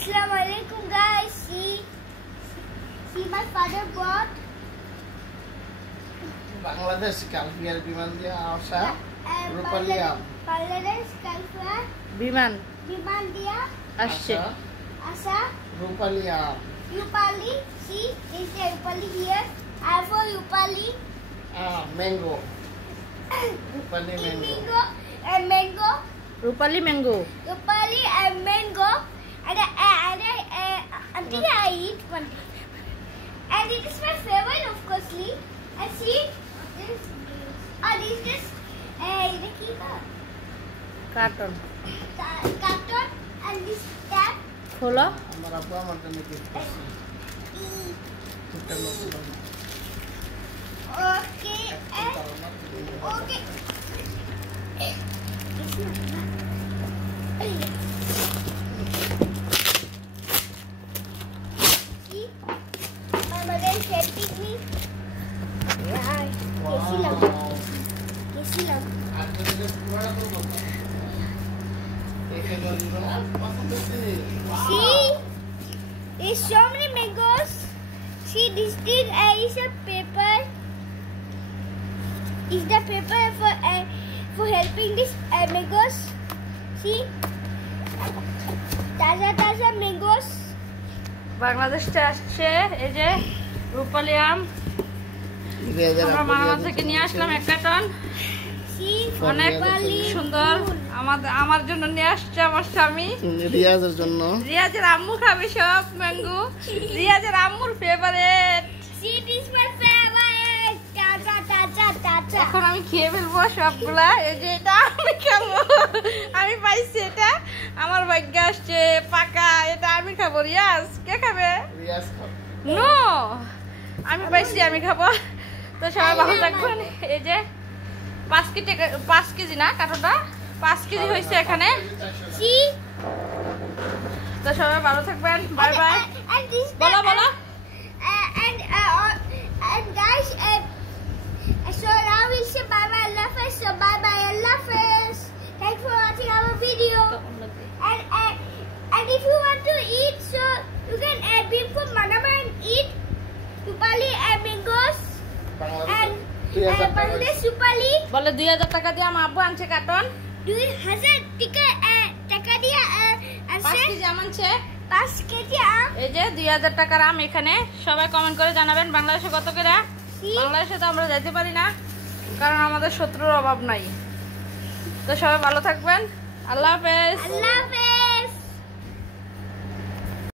Assalamualaikum guys. See my father bought Bangladesh Kalfiar বিমান দিয়া আসা রূপালী আম Bangladesh Kalfiar বিমান dia আসছে Asa রূপালী আম Rupali. See, this is Rupali here. I for Rupali. Mango Rupali mango Mango. Rupali mango Rupali and mango. And I think I eat one. And it is my favorite, of course. And see, this is carton carton and this tap. খোলো আমার আব্বু আমার জন্য গিফট করছে এটা নতুন Okay. Okay. See, my mother is helping me. Yeah, कैसी लगा? कैसी लगा? আর যদি পুরোটা তো বলবো একে বলবো না পছন্দ হচ্ছে See, there's so many mangoes. See, this thing is a paper. Is the paper for helping this mangoes? See, taza mangoes. Bangladesh থেকে আসছে এই যে রূপালী আম আমরা মামা থেকে নিয়ে আসলাম 1 কার্টন See, অনেক সুন্দর আমার জন্য নিয়ে আসছে আমার স্বামী রিয়াজের জন্য রিয়াজের আম্মু খাবে সব ম্যাঙ্গো রিয়াজের আম্মুর favourite see, this is my favorite. Taza. এখন আমি খেয়ে ফেলবো সবগুলা এই যে এটা আমি খাবো আমি পাইছি এটা আমার ভাগ্য আসছে পাকা এটা আমি খাবো রিয়াজ কে খাবে রিয়াজ খাও নো আমি পাইছি আমি খাবো তো সবাই ভালো থাকবেন এই যে 5 কেজি না কাটোটা 5 কেজি হয়েছে এখানে See, তো সবাই ভালো থাকবেন বাই বাই and this বলো and guys, so now we say bye bye Allah Hafiz. So bye bye Allah Hafiz. Thanks for watching our video. And if you want to eat, so you can bring from Manama and eat Rupali and mangoes and Bangladesh Rupali. বলে 2000 টাকা দিয়ে আমার আব্বু আনছে কার্টন 2000 টাকা দিয়া 5 কেজি আম আনছে 5 কেজি আম। এই যে 2000 টাকার আম এখানে সবাই কমেন্ট করে জানাবেন বাংলাদেশে কত করে বাংলাদেশে তো আমরা যেতে পারি না কারণ আমাদের শত্রুর অভাব নাই তো সবাই ভালো থাকবেন আল্লাহ হাফেজ আল্লাহ হাফেজ।